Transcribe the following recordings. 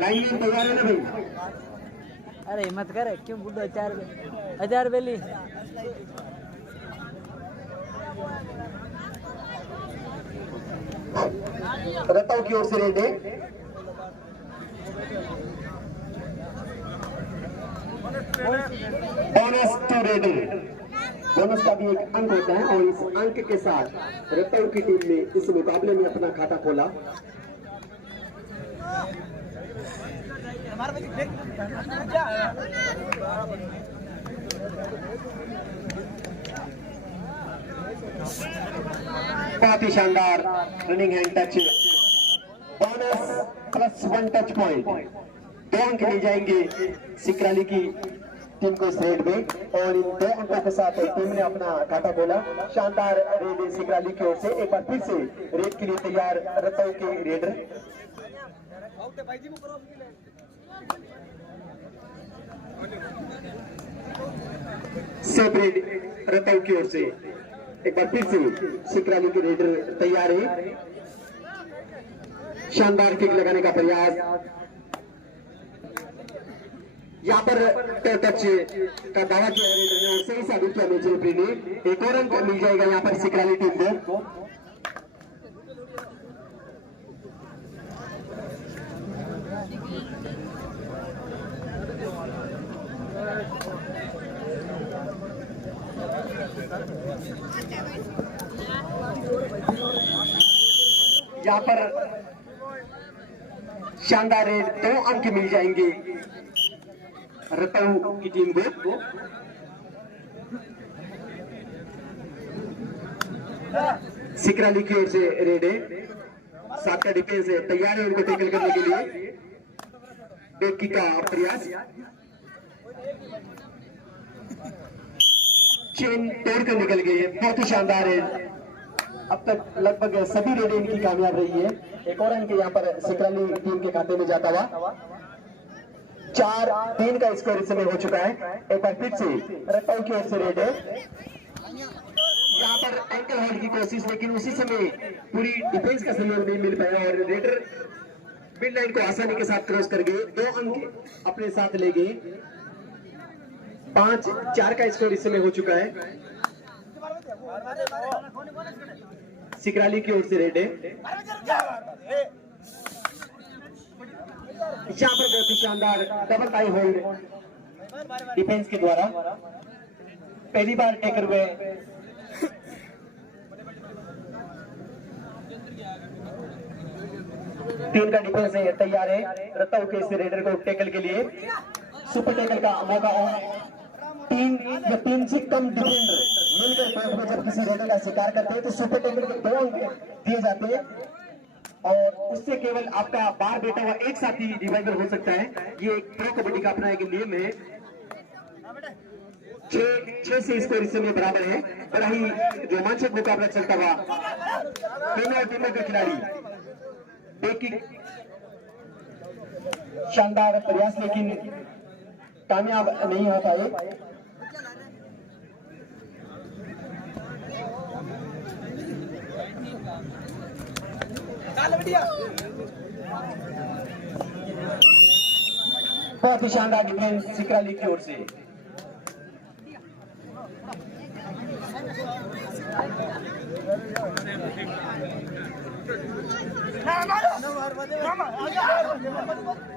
Line में तैयार है ना भाई? अरे हिम्मत करे क्यों बुढ़ो 1000 बेली रताऊ की ओर से रेड है। Bonus to red. बोनस का भी एक अंक होता है और इस अंक के साथ रताऊ की टीम ने इस मुकाबले में अपना खाता खोला। बहुत ही शानदार running hand touch. Bonus +1 touch point. 2 अंक मिल जाएंगे सिकराली की टीम को इस रेड में और इन 2 अंकों के साथ टीम ने अपना खाता खोला। शानदार रेड सिकराली की ओर से। एक बार फिर से रेड के लिए तैयार रताऊ के रेडर। सेपरेट रताऊ की ओर से एक बार फिर से सिकराली के रेडर तैयार है। शानदार किक लगाने का प्रयास। यहाँ पर टच का दावा किया रेडर ने और सही साबित किया मेजर रेफरी ने। एक और अंक मिल जाएगा यहाँ पर सिकराली टीम को। यहाँ पर शानदार रेड। 2 अंक मिल जाएंगे रताऊ की टीम को। सिकराली की ओर से रेड है। 7 का डिफेंस है, तैयार है उनको टैकल करने के लिए। बैक किक का प्रयास। चेन तोड़ कर निकल गई है। बहुत ही शानदार है। अब तक लगभग सभी रेड इनकी कामयाब रही है। एक और अंक यहाँ पर सिकराली टीम के खाते में जाता हुआ। 4-3 का स्कोर इस समय हो चुका है। एक बार फिर से रताऊ की ओर से रेड है। यहाँ पर एंकल होल्ड की कोशिश, लेकिन उसी समय पूरी डिफेंस का सहयोग नहीं मिल पाया और रेडर मिड लाइन को आसानी के साथ क्रॉस कर गए। 2 अंक अपने साथ ले गए। 5-4 का स्कोर इस समय हो चुका है। सिकराली की ओर से रेड है। यहाँ पर बहुत ही शानदार डबल टाई होल्ड डिफेंस के द्वारा। पहली बार टेकर हुए। टीम का डिफेंस है तैयार है रताऊ के इस रेडर को टेकल के लिए। सुपर टेकल का मौका है। 3 से कम डिफेंडर मिलकर जब किसी रेडर का शिकार करते हैं तो सुपर टेकल के 2 अंक दिए जाते हैं और उससे केवल आपका बाहर बैठा हुआ एक साथी रिवाइवल हो सकता है। ये एक प्रो कबड्डी का अपना एक नियम है। 6 से स्कोर इस समय बराबर है। बड़ा ही रोमांचक मुकाबला चलता हुआ। दोनों टीमों के खिलाड़ी बैक किक शानदार प्रयास लेकिन कामयाब नहीं हो पाए। बहुत ही शानदार डिफेंस सिकराली की ओर से।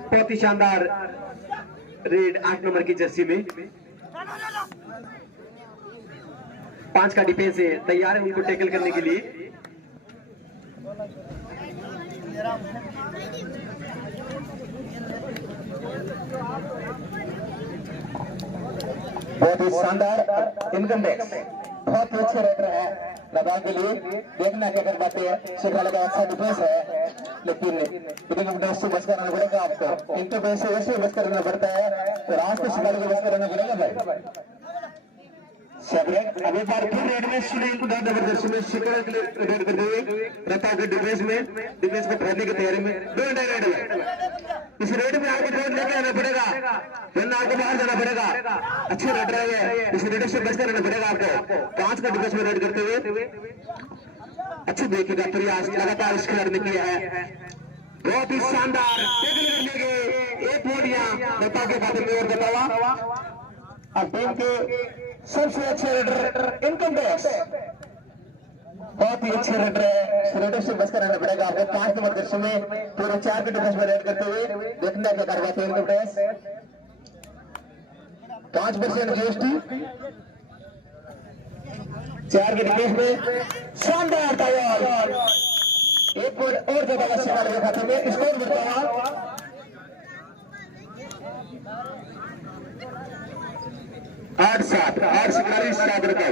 बहुत ही शानदार रेड 8 नंबर की जर्सी में। 5 का डिफेंस है, तैयार है उनको टैकल करने के लिए। बहुत ही शानदार इनकम टैक्स। बहुत ही अच्छे रेडर है लगा के लिए। देखना क्या कर पाते हैं। सिकराली का अच्छा डिफेंस है लेकिन इनकम टैक्स से बच कर रहना पड़ेगा आपको। इनकम टैक्स से वैसे बच कर रहना पड़ता है तो आज तो सिकराली को बच कर रहना पड़ेगा भाई। अब एक बार फिर रेड में सुनील को जबरदस्ती में शिकरा के लिए रेड कर दिए। रताऊ के डिफेंस में भरने की तैयारी में 2 रेड है। इस रेड में आपको रेड लेके आना पड़ेगा वरना आपको बाहर जाना पड़ेगा। अच्छे रेड रहे हैं, इस रेड से बचकर रहना पड़ेगा आपको। 5 का डिफेंस में रेड करते हुए अच्छे देखेगा प्रयास लगातार इस खिलाड़ी ने किया है। बहुत ही शानदार टैकल करने के एक पॉइंट यहाँ रताव के खाते में और बतावा। और टीम के सबसे अच्छे रेडर इनकम टैक्स, बहुत ही अच्छे रेडर है। रेडर से बचकर रहना पड़ेगा आपको 5 नंबर दृश्य में पूरे 4 के डिफेंस में रेड करते हुए देखना क्या करवाते हैं इनकम टैक्स 5% जीएसटी 4 के डिफेंस में शानदार टावर एक पॉइंट और ज्यादा शिकार के खाते में स्कोर बढ़ता हुआ 8-7 8 शिकारी 7 रुपए।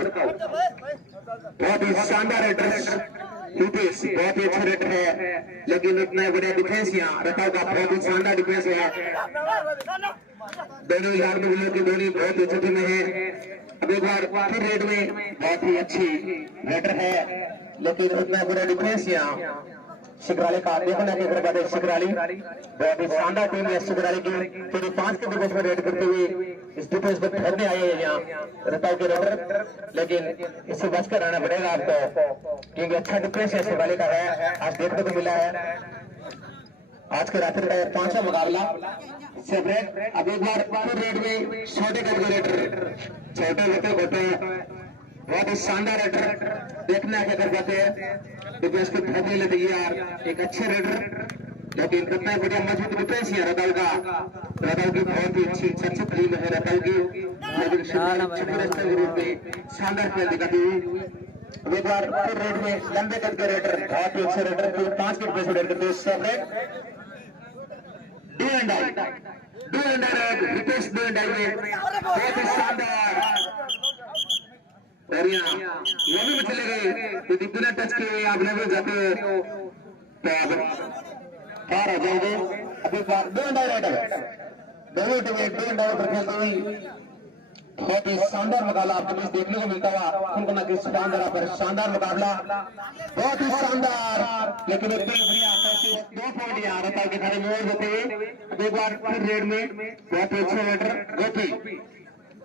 बहुत ही शानदार एड्रेस यूपीएस, बहुत ही अच्छा रेट है, लेकिन इतना बड़ा डिफेंस यहाँ रताव का बहुत ही शानदार डिफेंस है। दोनों यार में की दोनों बहुत ही अच्छे में है। अब एक बार फिर रेड में बहुत ही अच्छी रेडर है, लेकिन इतना बड़ा डिफेंस यहाँ शिकराली का देखना के बाद शिकराली बहुत ही शानदार टीम है। शिकराली की पूरी 5 के डिफेंस में रेड करते हुए इस डिफेंस को ठहरने आए हैं यहाँ रताव के रेडर, लेकिन इससे बचकर रहना पड़ेगा आपको क्योंकि अच्छा डिफेंस है शिकराली का है। आज देखने को मिला है आज के रात्रि का 5वां मुकाबला सेपरेट। अब एक बार फिर रेड में छोटे कैलकुलेटर छोटे होते बहुत ही शानदार रेडर देखना क्या कर पाते हैं डिफेंस को ठहरने ले तैयार एक अच्छे रेडर, लेकिन कितना बढ़िया मजबूत डिफेंस है रताव का। रताव की बहुत ही अच्छी चर्चित टीम है रताव की, लेकिन के रूप में शानदार खेल दिखाती हुई एक बार फिर रेड में लंबे कद के रेडर बहुत ही अच्छे रेडर 5 के डिफेंस में रेड करते हुए सेपरेट डू एंड आई रितेश डू एंड आई में बहुत ही शानदार और यहाँ लंबे में चले गए यदि बिना टच किए आप लेवल जाते हो तो आप पार हो जाओगे। अभी बार डू एंड आई राइट है दोनों टीमें डू एंड आई पर खेलती हुई बहुत ही शानदार मुकाबला आपको बीच देखने को मिलता हुआ उनको कि शानदार पर शानदार मुकाबला बहुत ही शानदार, लेकिन एक बढ़िया 2 पॉइंट यहाँ रताव के खाने में और देते हुए एक बार फिर रेड में बहुत ही अच्छे रेडर गोपी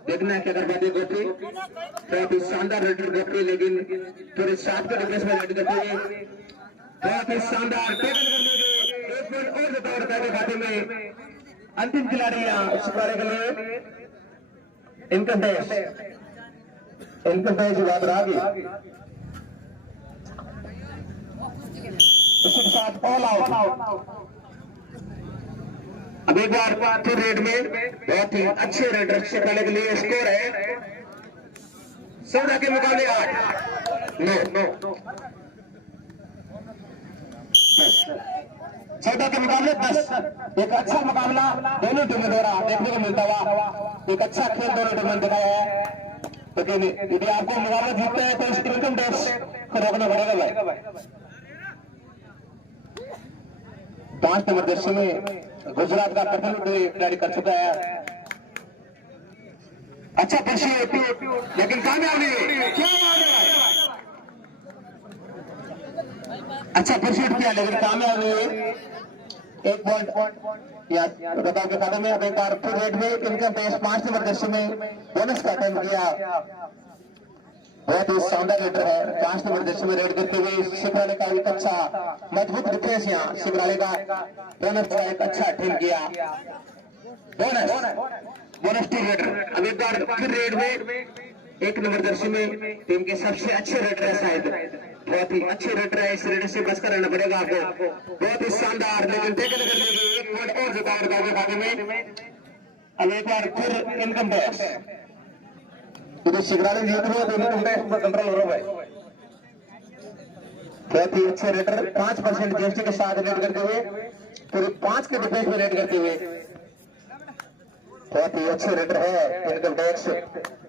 देखना क्या कर पाते गोपी बहुत ही शानदार रेडर गोपी, लेकिन पूरे 7 के डिफेंस में रेड करते हुए बहुत ही शानदार टैकल करने के एक पॉइंट और देता रताव के खाते में। अंतिम खिलाड़ी यहाँ शिकारे के लिए इनकम टैक्स बात रहा उसके साथ ऑल आउट। अब एक बार फिर रेड में बहुत ही अच्छे रेडर शिकारे के लिए स्कोर है 14 के मुकाबले 8 9 14 के मुकाबले 10 एक अच्छा मुकाबला दोनों टीमों द्वारा देखने को मिलता हुआ एक अच्छा खेल दोनों टीमों ने दिखाया है, लेकिन यदि आपको मुकाबला जीतना है तो इस इनकम टैक्स को रोकना पड़ेगा भाई। 5 नंबर दृश्य में गुजरात का प्रथम खिलाड़ी कर चुका है अच्छा परसेंट, लेकिन कामयाब नहीं अच्छा परसेंट किया लेकिन कामयाब नहीं। 1 पॉइंट या रताव के खाते में अब एक बार फिर रेड में इनकम टैक्स 5 नंबर दृश्य में बोनस का अटेम्प्ट किया। बहुत ही शानदार रेडर है 5 नंबर दृश्य में रेड करते हुए शिवराले का एक अच्छा मजबूत डिफेंस यहाँ शिवराले का बोनस का एक अच्छा अटेम्प्ट किया बोनस टीम रेडर। अब एक बार फिर रेड में 1 नंबर दर्शी में टीम के सबसे अच्छे रेडर है शायद बहुत ही अच्छे रेडर है, इस रेडर से बचकर रहना पड़ेगा आपको। बहुत ही शानदार लेकिन टैकल करने की 1 पॉइंट और जिता रताव के खाते में। अब एक बार फिर इनकम टैक्स तो शिवराले जीत रहे हो तो इनकम टैक्स पर कंट्रोल हो रहा है। बहुत ही अच्छे रेडर 5% जीएसटी के साथ रेड करते हुए पूरे 5 के डिफेंस में रेड करते हुए बहुत ही अच्छे रेडर है इनकम टैक्स,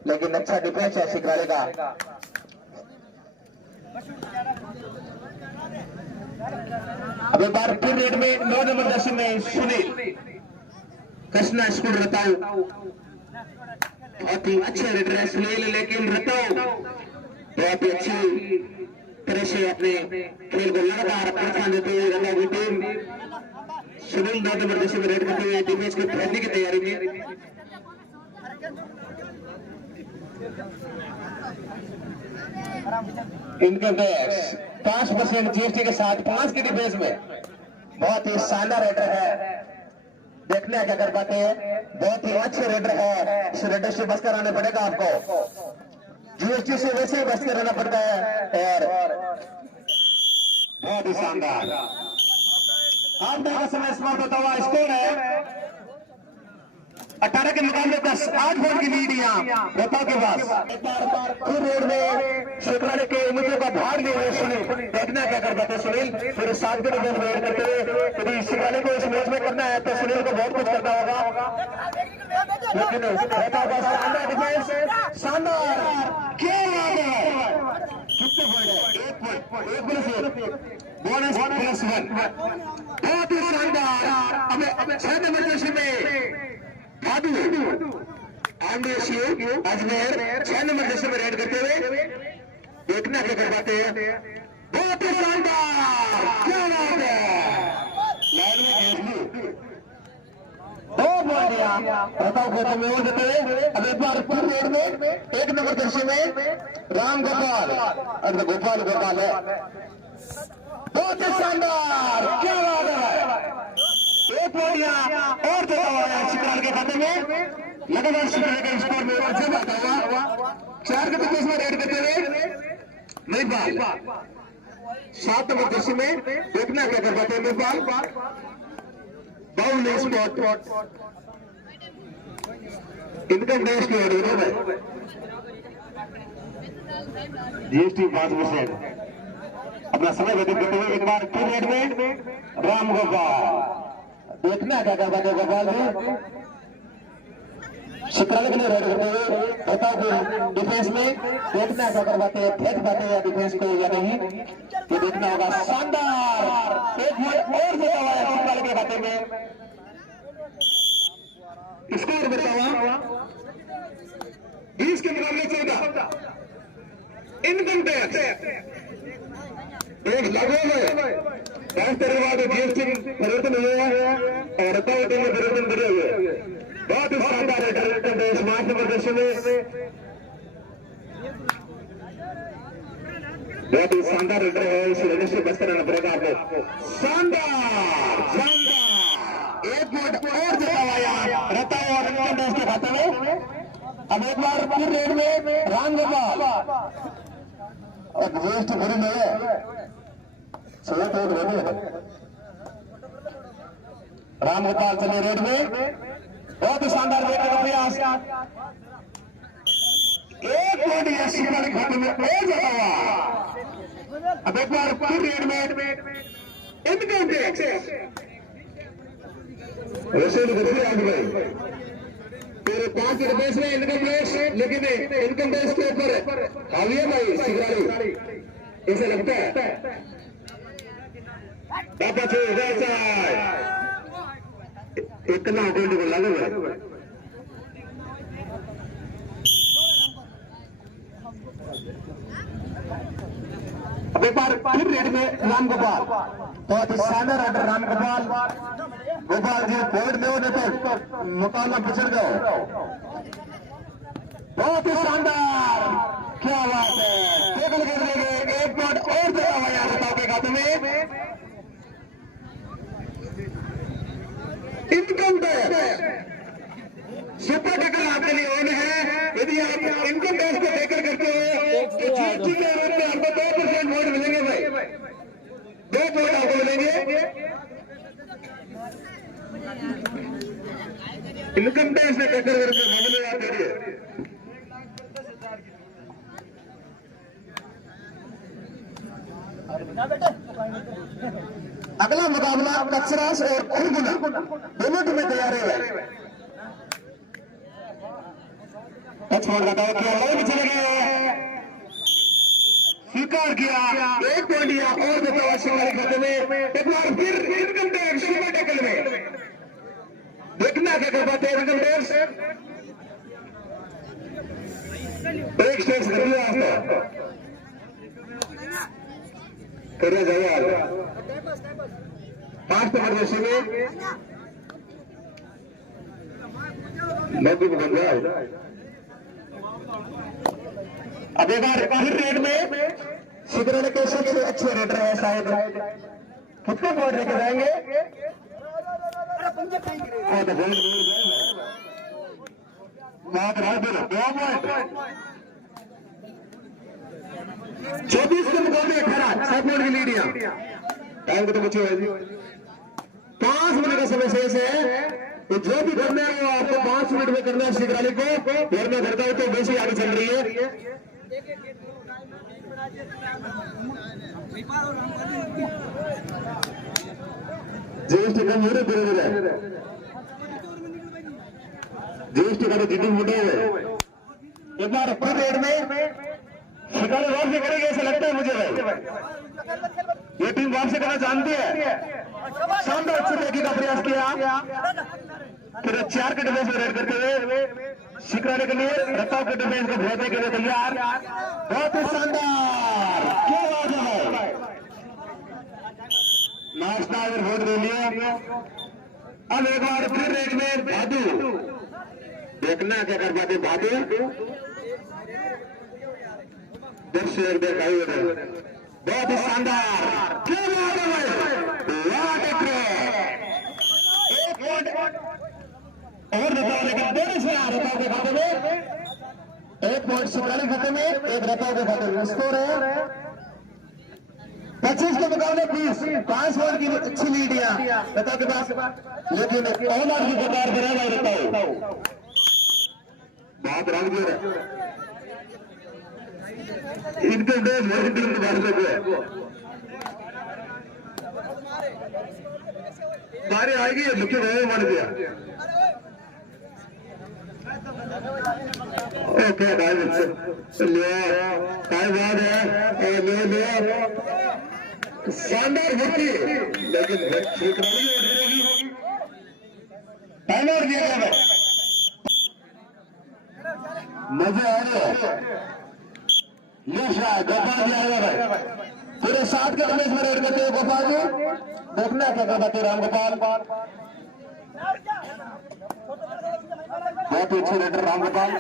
लेकिन अच्छा डिफेंस है शिवराले का। अब एक बार फिर रेड में 9 नंबर दर्शी में सुनील कृष्णा स्कूल रताऊ बहुत ही अच्छे रेडर है सुनील, लेकिन रताऊ बहुत ही अच्छी तरह से अपने खेल को लगातार प्रोत्साहन देते हुए रताऊ की टीम सुनील 9 नंबर दर्शी में रेड करते हुए डिफेंस को फेंकने की तैयारी में। इनकम टैक्स 5% जीएसटी के साथ 5 के डिफेंस में बहुत ही शानदार रेडर है, देखने क्या कर पाते हैं, बहुत ही अच्छे रेडर है। इस रेडर से बच कर आने पड़ेगा आपको, जीएसटी से वैसे ही बच कर रहना पड़ता है। और बहुत ही शानदार आप देखो समय स्मार्ट होता हुआ स्कोर है 18 के मुकाबले 10-8 वोट की लीड यहाँ रतौ के पास। एक बार फिर रोड में शुक्राने के उम्मीदों का भाग लिए हुए सुनील, देखना क्या कर पाते सुनील, फिर 7 के नंबर वेट करते हुए यदि शिकाले को इस मैच में करना है तो सुनील को बहुत कुछ करना होगा। लेकिन रतौ का शानदार डिफेंस, शानदार क्या बात है, कितने पॉइंट है, 1 पॉइंट बोनस +1, बहुत ही शानदार। अब 6 नंबर जर्सी में भादु अजमेर 6 नंबर जैसे में रेड करते हुए देखना क्या कर पाते हैं, बहुत ही शानदार क्या बात है, लाइन में दो बॉलियां रतौ को में देते हुए। अब एक बार फिर रेड में 1 नंबर जर्सी में राम गोपाल, अरे गोपाल है, बहुत ही शानदार क्या बात है, 1 बॉलियां और देता हुआ शिकार के खाते में, लगातार शिकार के स्कोर में अच्छा जाता हुआ 4 के विकेट में रेड करते हुए महिपाल 7 नंबर जर्सी में देखना क्या कर पाते हैं महिपाल, बाउल स्पॉट इनकम टैक्स की ऑर्डर है जीएसटी 5%। अपना समय व्यतीत करते हुए एक बार फिर रेड में राम गोपाल, देखना क्या कर पाते गोपाल जी शुक्राने के लिए रेड करते हुए रतौ की डिफेंस में, देखना क्या कर पाते हैं, फेंक पाते हैं डिफेंस को या नहीं, तो देखना होगा। शानदार 1 पॉइंट और देता हुआ है शुक्राने के खाते में, स्कोर देता हुआ 20 के मुकाबले 14। इनकम टैक्स एक लागू है, 10 तरह बाद जीएसटी परिवर्तन हुए हैं और रतौ में परिवर्तन करे हुए, बहुत ही शानदार है स्मार्ट नंबर जर्सी में, बहुत ही शानदार रेडर है, इस रेडर से बच कर रहना पड़ेगा आपको। शानदार 1 पॉइंट और देता हुआ यार रतौ और इनकम टैक्स के खाते में। अब एक बार फिर रेड में राम गोपाल, अब जीएसटी भरी नहीं है, राम गोपाल चले रेड में, बहुत ही शानदार देखने का प्रयास, 1 पॉइंट शिकार के खाते में और जाता हुआ। अब एक बार फिर रेड में इनकम टैक्स वैसे भाई तेरे 5 रुपए में इनकम टैक्स, लेकिन इनकम टैक्स के ऊपर हावी है भाई शिकारी, ऐसा लगता है इतना अकाउंट को लागू है। अब एक बार फिर रेड में राम गोपाल, बहुत ही शानदार ऑर्डर राम गोपाल जी पॉइंट में होने पर मुकाबला पिछड़ गए, बहुत ही शानदार क्या बात है, टेबल कर देंगे 1 पॉइंट और देता हुआ यहाँ रतौ के खाते में। इनकम टैक्स सुपर टेकल आपके लिए ऑन है, यदि आप इनकम टैक्स को टेकल करते हो तो जीएसटी के रूप में आपको 2% वोट मिलेंगे भाई, 2 वोट आपको मिलेंगे। इनकम टैक्स में टेकल करके मामले आप करिए। अगला मुकाबला कचरास और खुरगुना दोनों टीमें तैयार है। बताओ क्या लोग चले गए, स्वीकार किया 1 पॉइंट दिया और बताओ शिकारी खाते में। एक बार फिर इनकम टैक्स सुपर टेकल में देखना क्या कर पाते हैं इनकम टैक्स, ब्रेक स्टेज कर दिया आपको करे जवाब 5 नंबर जर्सी में महबूब गंगा। अब एक बार फिर रेड में शिवराज के सबसे अच्छे रेडर है शायद खुद को पॉइंट लेके जाएंगे। चौबीस के मुकाबले 18 7 मिनट की लीड यहाँ। टाइम को तो बच्चे 5 मिनट का समय शेष है। तो जो भी करना है वो आपको 5 मिनट में करना है। शिखराली को वरना करता हूं तो वैसे आगे चल रही है। जीएसटी कम हो रहे धीरे धीरे। जीएसटी का तो जितनी मोटे हुए एक बार अपने रेड में शिकारी वापसी करेगी ऐसा लगता है मुझे भाई। ये टीम वापसी करना जानती है। शानदार अच्छे देखने का प्रयास किया। फिर 4 के डिफेंस में रेड करते हुए शिखराली के लिए रताव के डिफेंस को भेजने के लिए तैयार। बहुत ही शानदार, क्या बात है। नाश्ता अगर वोट ले लिया। अब एक बार फिर रेड में भादू देखना क्या कर पाते भादू। 10 से 1 देखाई उधर। बहुत ही शानदार, क्या बात है भाई। एक पॉइंट और रताव लेकर देने से रताव के खाते में 1 पॉइंट शिखराली खाते में 1 रताव के खाते में। स्कोर है 25 के मुकाबले 20। 5 पॉइंट की अच्छी लीड यहाँ रताव के पास। लेकिन ऑनर की कतार पर है रताव। बहुत रंग जो है इनके देश मेरी टीम को बाहर लगे। बारी आएगी मुख्य भाव मान दिया। ओके टाइम बाद है शानदार होती है लेकिन टाइम और दिया गया। मजा आ रहा है। ये शायद गोपाल जी आएगा भाई। पूरे 7 के रमेश में रेड करते हुए गोपाल जी देखना क्या कर पाते राम गोपाल। बहुत ही अच्छे रेडर राम गोपाल।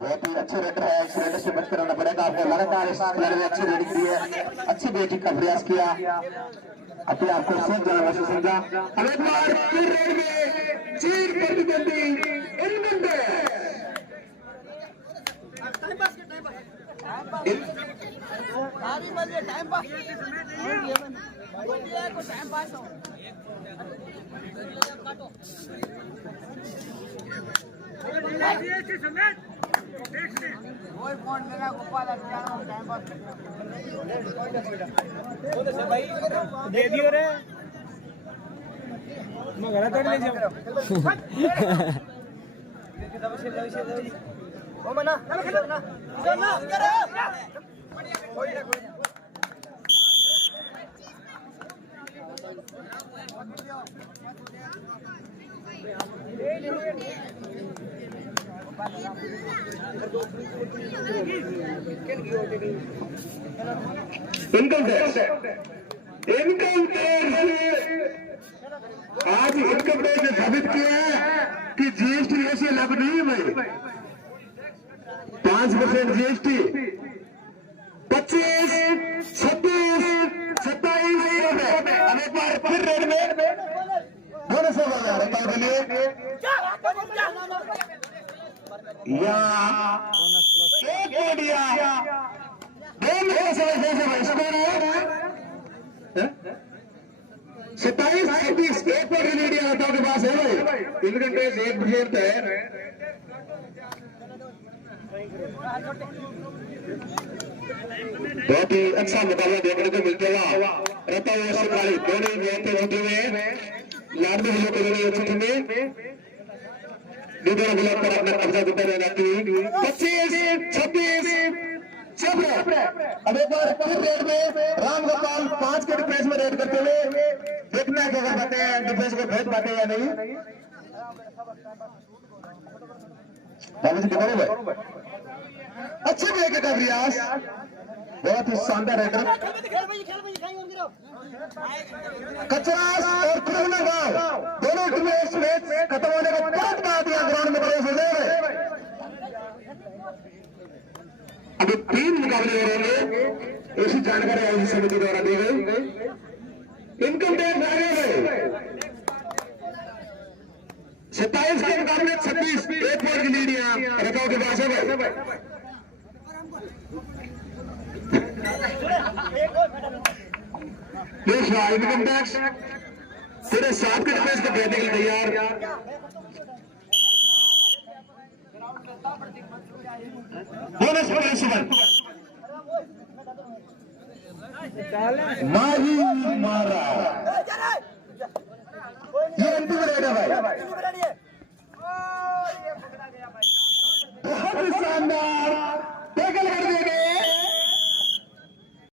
बहुत ही अच्छे रेडर है। इस रेडर से बच कर रहना पड़ेगा आपको। लगातार इस खिलाड़ी ने अच्छी रेडिंग की है। अच्छी बैटिंग का प्रयास किया। अपने आपको समझ जाना महसूस समझा। अब एक बार फिर रेड में चीर प्रतिद्वंदी इंग्लैंड दे दियो रे मैं घर तक ले जाऊं। ओ मना ना खेलो ना ना इनकम टैक्स आज इनकम टैक्स ने साबित किया है कि जीएसटी ऐसे लागू नहीं है भाई। 5% जीएसटी 25, 26, 27 अब एक बार फिर रेड में बोनस होगा यार के लिए या एक दिया 2 मिनट का समय से स्कोर है 27, 26 एक पर लीड हटाओ के पास है भाई। इनकम टैक्स 1% है। बहुत ही अच्छा मुकाबला देखने को मिलता हुआ रहता हुआ शिखराली दोनों ही होते हुए लाडली हिलो के दोनों छठ में दूसरा ब्लॉक पर अपना कब्जा करते रहना। 25, 26 अब एक बार फिर रेड में राम गोपाल 5 के डिफेंस में रेड करते हुए देखना क्या कर पाते हैं, डिफेंस को भेज पाते हैं या नहीं। अच्छे विकेट का प्रयास, बहुत ही शानदार है। कचरास और खुलना गांव दोनों टीमें मैच खत्म होने के तुरंत बाद यहाँ ग्राउंड में प्रवेश हो गए। अभी 3 मुकाबले हो रहे हैं। ऐसी जानकारी आयोजित समिति द्वारा दी गई। इनकम टैक्स आ गए 27 के मुकाबले 26, 1 पॉइंट की लीड यहाँ रताओ के पास है भाई। इनकम टैक्स पूरे 7 के डिफेंस को भेजने के लिए तैयार। बोनस माही मारा ये अंतिम रहेगा भाई। बहुत शानदार